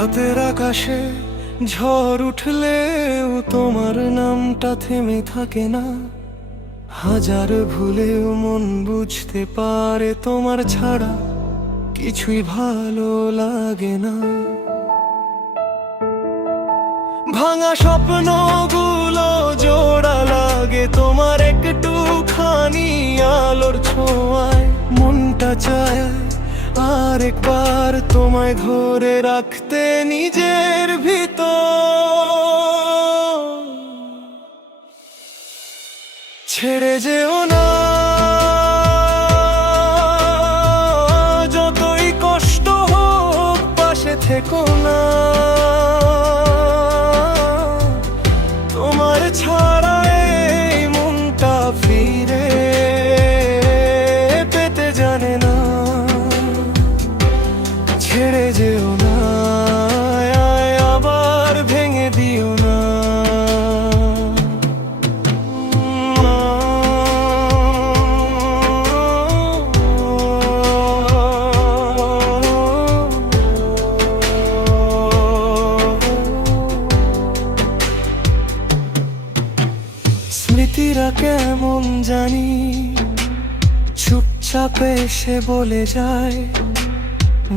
রাতের আকাশে ঝড় উঠলেও তোমার নামটা থেমে থাকে না। হাজার ভুলেও মন বুঝতে পারে তোমার ছাড়া কিছুই ভালো লাগে না। ভাঙা স্বপ্নগুলো জোড়া লাগে তোমার একটুখানি আলোর ছোঁয়ায়। মনটা চায় আরেকবার তোমায় ধরে রাখতে নিজের ভিতর। ছেড়ে যেও না, যতই কষ্ট হোক পাশে থেকো না। তোমার ছাড়া এই মনটা ফিরে পেতে জানে না। ছেড়ে যেও না, আবার ভেঙে দিও না। স্মৃতিরা কেমন জানি চুপচাপ এসে বলে যায়,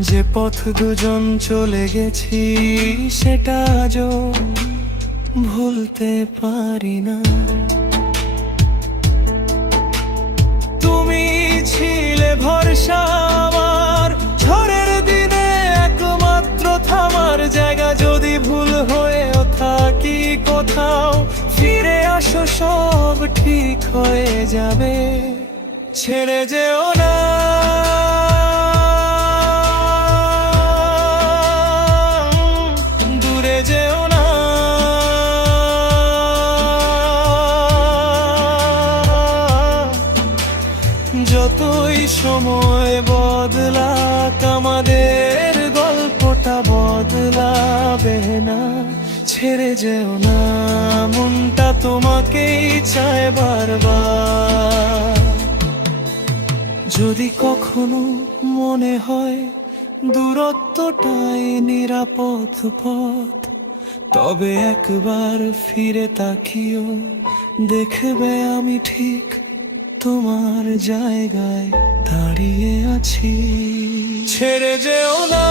যে পথ দুজন চলে গেছি সেটা আজও ভুলতে পারি না। তুমি ছিলে ভরসা আমার, ঝড়ের দিনে একমাত্র থামার জায়গা। যদি ভুল হয়েও থাকি কোথাও, ফিরে আসো, সব ঠিক হয়ে যাবে। ছেড়ে যেও না, দূরে যেও না। যতই সময় বদলাক আমাদের গল্পটা বদলাবে না। ছেড়ে যেও না, মনটা তোমাকেই চায় বারবার। যদি কখনো মনে হয় দূরত্বটাই নিরাপদ পথ, তবে একবার ফিরে তাকিও, দেখবে আমি ঠিক তোমার জায়গায় দাঁড়িয়ে আছি। ছেড়ে যেও না,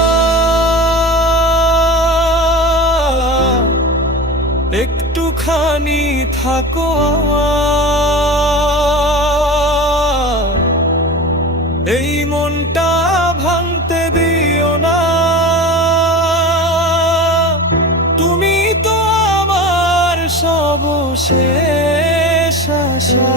একটুখানি থাকো আমার। এই মনটা ভাঙতে দিও না, তুমি তো আমার সবশেষ আশা।